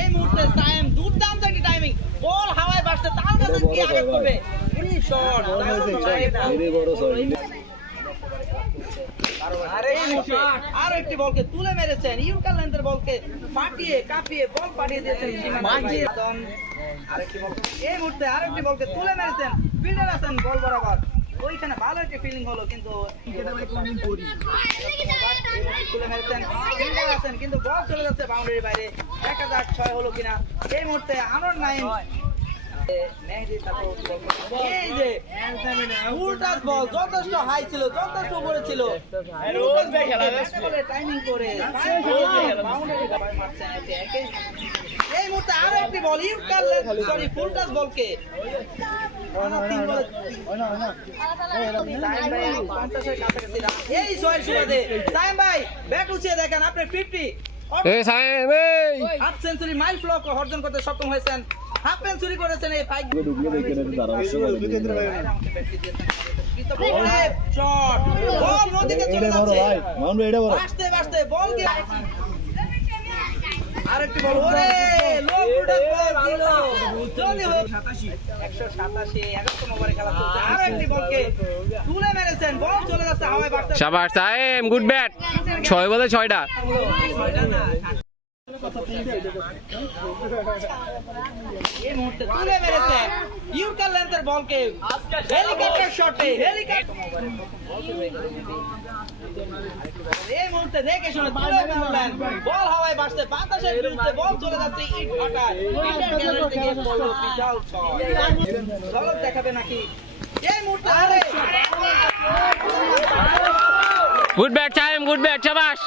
এই মুহূর্তে টাইম দুর্দান্ত একটি টাইমিং, বল হাওয়ায় ভাসছে, তার কাছে কি আঘাত করবে, পুরি শট, আর একটি বলকে তুলে মেরেছেন, ইউকালেন্দের বলকে ফাটিয়ে কাঁপিয়ে বল পাঠিয়ে দিয়েছেন আরেকটি বল, এই মুহূর্তে আরেকটি বলকে তুলে মেরেছেন, ফিল্ডার আছেন বল বরাবর, ওইখানে ভালো একটা ফিল্ডিং হলো কিন্তু তুলে মেরেছেন, ফিল্ডার আছেন কিন্তু বল চলে যাচ্ছে বাউন্ডারির বাইরে। দেখা যাক 6 হলো কিনা। এই মুহূর্তে আনোর নাইম এই যে উল্টাস বল যথেষ্ট হাই ছিল, যথেষ্ট উপরে ছিল, টাইমিং করে এই মুহূর্তে আরো একটি বল সরি ফুলটাস বলকে এই 6 সুবাদে সাইম ভাই ব্যাট উঠিয়ে দেখেন আপনি 50 হাফ সেঞ্চুরি মাইল ফ্লক অর্জন করতে সক্ষম হয়েছেন, হাফ সেঞ্চুরি করেছেন এই ফাইট শট বল নদীতে চলে যাচ্ছে আসতে আসতে বল গিয়ে আরেকটি বল ওরে লো ফুটার বল দিল জলদি হোক 187 11তম ওভারে খেলা চলছে, আরেকটি বলকে তুলে মেরেছেন, বল চলে যাচ্ছে হাওয়ায় ভাসছে। শাবাশ সাইম, গুড ব্যাট, 6 বলে 6টা। এই মুহূর্তে তুলে মেরেছেন ইউকালেন্দের বলকে হেলিকপ্টার শটে, এই মুহূর্তে দেখে শুনে তুলে মেরলেন, বল হাওয়ায় ভাসছে, বাতাসের বিরুদ্ধে বল চলে যাচ্ছে ইট ফাটায়, ইটের গ্যালারি থেকে পড়লো বিশাল শট, ঝলক দেখাবে নাকি এই মুহূর্তে আরে good bat Saim, good bat, শাবাশ।